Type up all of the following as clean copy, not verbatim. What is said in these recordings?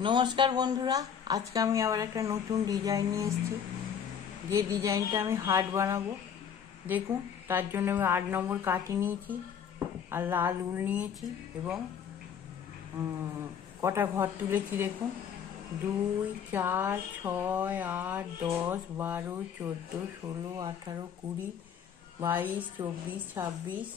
नमस्कार बंधुरा आज के आमी आबार एक नतून डिजाइन निये एसेछि जे डिजाइनटा आमी हार्ट बानाबो। देखुन तार जोन्नो आमी 8 नम्बर काटि नियेछि और लाल उल नियेछि एबं कटा घर तुलेछि। देखुन 2 4 6 8 10 12 14 16 18 20 22 24 26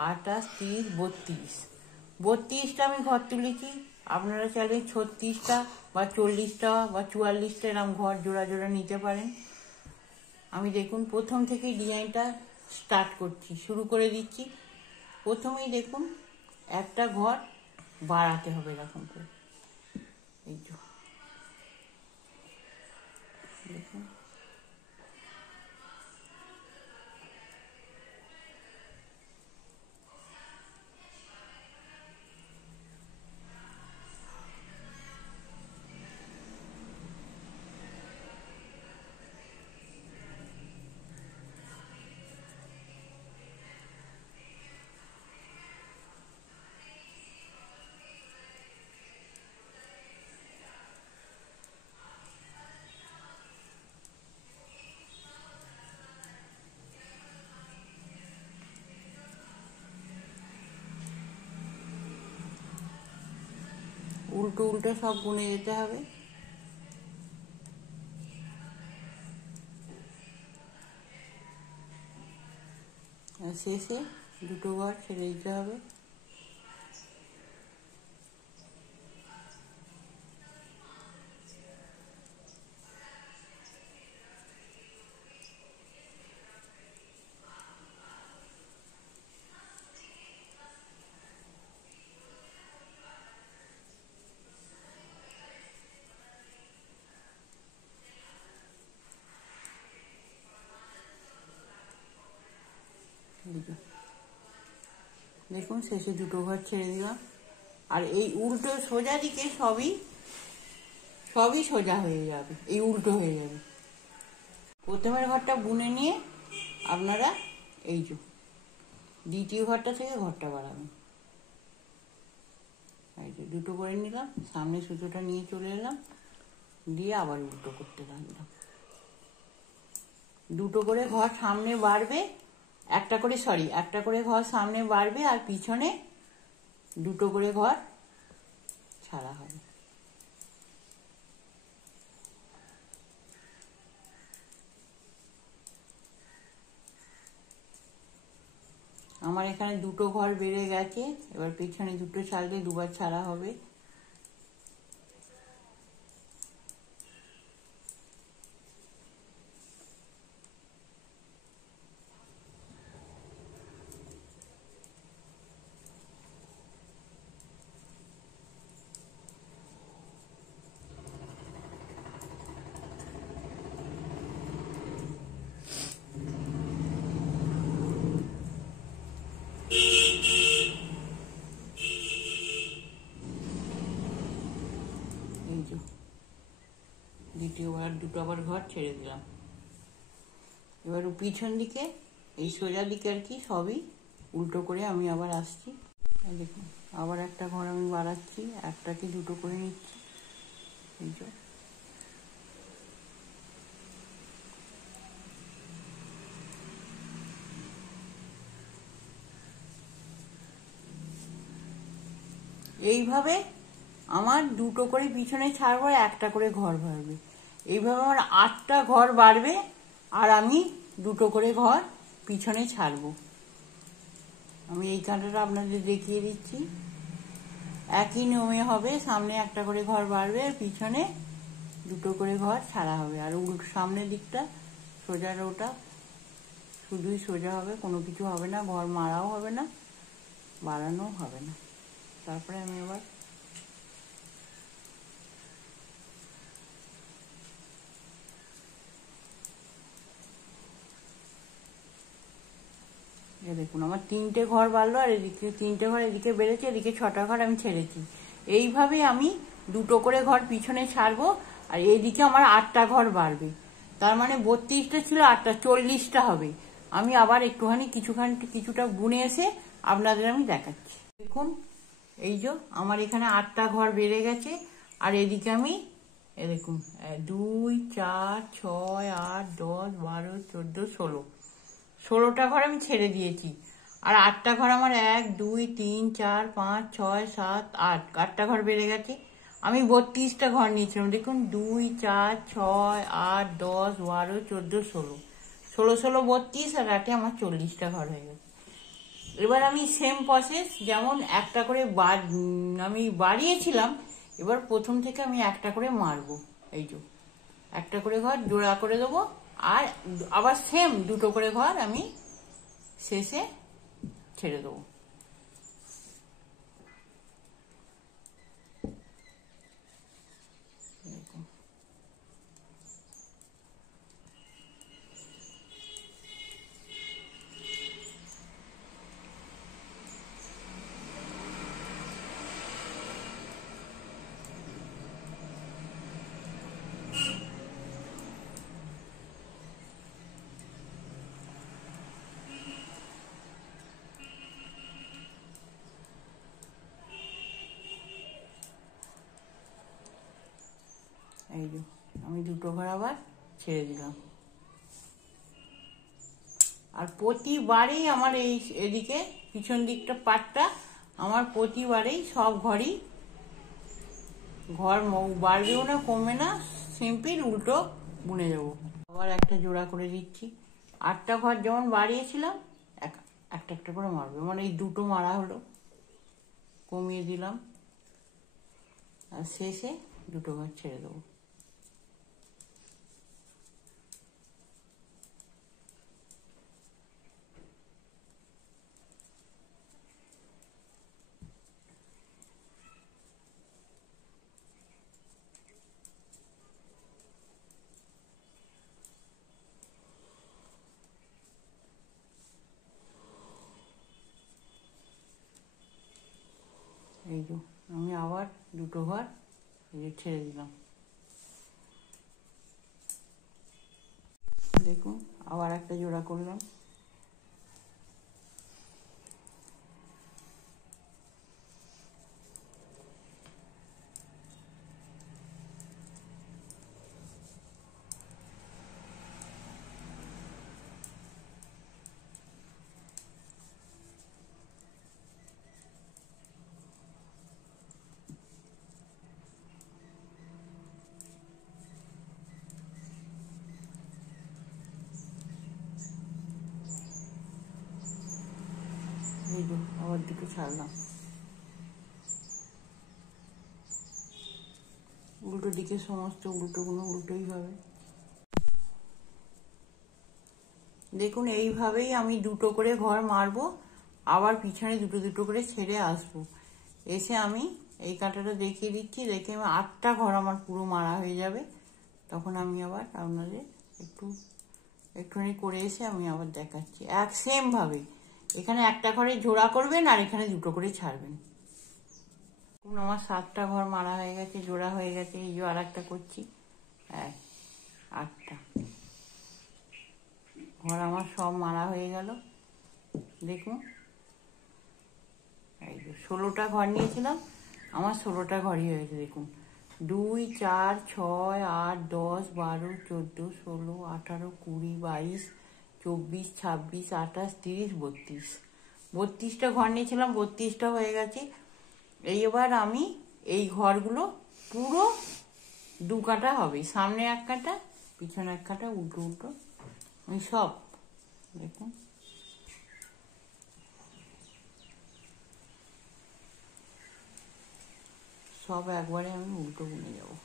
28 30 32 32टा आमी घर तुलेछि। আপনারা চাইলে 36টা বা 40টা বা 44টা এরকম ঘর জোড়া জোড়া নিতে পারেন। আমি দেখুন প্রথম থেকে ডিজাইনটা স্টার্ট করছি, শুরু করে দিচ্ছি। প্রথমেই দেখুন একটা ঘর বাড়াতে হবে এরকম করে, এই যে দেখুন उल्टो उल्टो सब बुने যেতে হবে। আর শেষে দুটো ঘর ছেড়ে দিতে হবে। দেখুন শেষে দুটো ঘর ছেড়ে দিলাম। আর এই উল্টো সোজা দিকে সবই সোজা হয়ে যাবে, এই উল্টো হয়ে যাবে। প্রথমের ঘরটা বুনে নিয়ে আপনারা এই যে দ্বিতীয় ঘরটা থেকে ঘরটা বাড়াবেন। এই যে দুটো করে নিলাম, সামনে সুতোটা নিয়ে চলে এলাম, দিয়ে আবার উল্টো করতে লাগলাম। দুটো করে ঘর সামনে বাড়বে, একটা করে ঘর সামনে বাড়বে আর পিছনে দুটো করে ঘর ছাড়া হবে। আমার এখানে দুটো ঘর বেড়ে গেছে, এবার পিছনে দুটো ছাড়লে দুবার ছাড়া হবে। দ্বিতীয়বার দুটো আবার ঘর ছেড়ে দিলাম। এবার পিছন দিকে এই সোজা দিকে আর কি সবই উল্টো করে আমি আবার আসছি। দেখুন আবার একটা ঘর আমি বাড়াচ্ছি, একটাকে দুটো করে নিচ্ছি। এই যে এইভাবে আমার দুটো করে পিছনে ছাড়বো, একটা করে ঘর বাড়বে। এইভাবে আমার 8টা ঘর বাড়বে আর আমি দুটো করে ঘর পিছনে ছাড়বো। আমি এই কাঁটাটা আপনাদের দেখিয়ে দিচ্ছি। একই নিয়মে হবে, সামনে একটা করে ঘর বাড়বে, পিছনে দুটো করে ঘর ছাড়া হবে। আর উল্টো সামনের দিকটা সোজা ওটা শুধুই সোজা হবে, কোনো কিছু হবে না, ঘর মারাও হবে না, বাড়ানো হবে না। তারপরে আমি আবার দেখুন আমার 3টে ঘর বাড়লো আর এদিকে 3টে ঘর এদিকে বেড়েছে, এদিকে 6টা ঘর আমি ছেড়েছি। এইভাবে আমি দুটো করে ঘর পিছনে ছাড়বো আর এইদিকে আমার 8টা ঘর বাড়বে। তার মানে 32টা ছিল 8টা 40টা হবে। আমি আবার একটুখানি কিছুটা বুনে এসে আপনাদের আমি দেখাচ্ছি। দেখুন এই যে আমার এখানে 8টা ঘর বেড়ে গেছে আর এদিকে আমি দেখুন 2 4 6 8 10 12 14 16 16টা ঘর আমি ছেড়ে দিয়েছি। আর 8টা ঘর আমার 1 2 3 4 5 6 7 8 8টা ঘর বেড়ে গেছে। আমি 32টা ঘর নিয়েছিলাম, দেখুন 2 4 6 8 10 12 14 16 16 16 32 আর 8 আমার 40টা ঘর হয়ে গেছে। এবার আমি সেম প্রসেস, যেমন একটা করে আমি বাড়িয়েছিলাম, এবার প্রথম থেকে আমি একটা করে মারবো। এই যে একটা করে ঘর জোড়া করে দেবো, আর আবার সেম দুটো করে ঘর আমি শেষে ছেড়ে দেবো। এই যে আমি দুটো ঘর আবার ছেড়ে দিলাম। আর প্রতিবারেই আমার এদিকে পিছন দিকটা পাটটা আমার প্রতিবারেই সব ঘরই ঘর বাড়বেও না, কমবে না, সিম্পল উল্টো বুনে দেবো। আবার একটা জোড়া করে দিচ্ছি। 8টা ঘর যেমন বাড়িয়েছিলাম একটা একটা করে মারবো, মানে এই দুটো মারা হলো, কমিয়ে দিলাম, আর শেষে দুটো ঘর ছেড়ে দেবো। এই যে আমি আবার দুটো ঘর ছেড়ে দিলাম। দেখুন আবার একটা জোড়া করলাম। এই যে আবার দুটো ছাড়লাম। উল্টো দিকে সমস্ত উল্টোগুলো উল্টোই হবে। দেখুন এইভাবেই আমি দুটো করে ঘর মারবো, আবার পিছনে দুটো দুটো করে ছেড়ে আসবো। এসে আমি এই কাঁটাটা দেখিয়ে দিচ্ছি, দেখে আমি 8টা ঘর আমার পুরো মারা হয়ে যাবে। তখন আমি আবার আপনাদের একটুখানি করে এসে আমি আবার দেখাচ্ছি। সেম ভাবে এখানে একটা ঘরে জোড়া করবেন আর এখানে দুটো করে ছাড়বেন। আমার 7টা ঘর মারা হয়ে গেছে, জোড়া হয়ে গেছে। এই যে আর একটা করছি, 8টা ঘর আমার সব মারা হয়ে গেল। দেখুন এই যে 16টা ঘর নিয়েছিলাম, আমার 16টা ঘরই হয়েছে। দেখুন 2 4 6 8 10 12 14 16 18 20 22 24 26 28 30 32 32টা ঘর নিয়েছিলাম, 32টা হয়ে গেছে। এবার আমি এই ঘরগুলো পুরো 2 কাটা হবে, সামনে 1 কাটা পিছনে 1 কাটা, উল্টো উল্টো আমি সব দেখুন সব একবারে আমি উল্টো বুনে যাবো।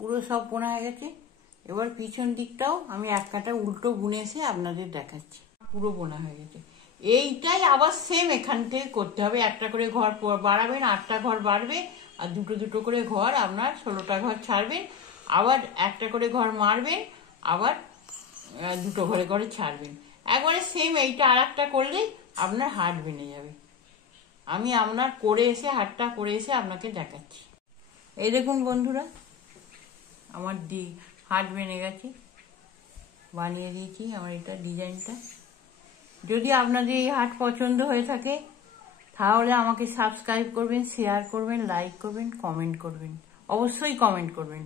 পুরো সব বোনা হয়ে গেছে। এবার পিছন দিকটাও আমি এক কাটা উল্টো বুনে এসে আপনাদের দেখাচ্ছি। পুরো বোনা হয়ে গেছে। এইটাই আবার সেম এখান থেকে করতে হবে। একটা করে ঘর বাড়াবেন, 8টা ঘর বাড়বে, আর দুটো দুটো করে ঘর আপনার 16টা ঘর ছাড়বেন, আবার একটা করে ঘর মারবেন, আবার দুটো ঘরে ঘরে ছাড়বেন। একবারে সেম এইটা আর একটা করলেই আপনার হাট বেনে যাবে। আমি আপনার করে এসে হাটটা করে এসে আপনাকে দেখাচ্ছি। এই দেখুন বন্ধুরা, আমার হাট বেনে গেছে, বানিয়ে দিয়েছি আমার এটা ডিজাইনটা। যদি আপনাদের এই হাট পছন্দ হয়ে থাকে তাহলে আমাকে সাবস্ক্রাইব করবেন, শেয়ার করবেন, লাইক করবেন, কমেন্ট করবেন, অবশ্যই কমেন্ট করবেন।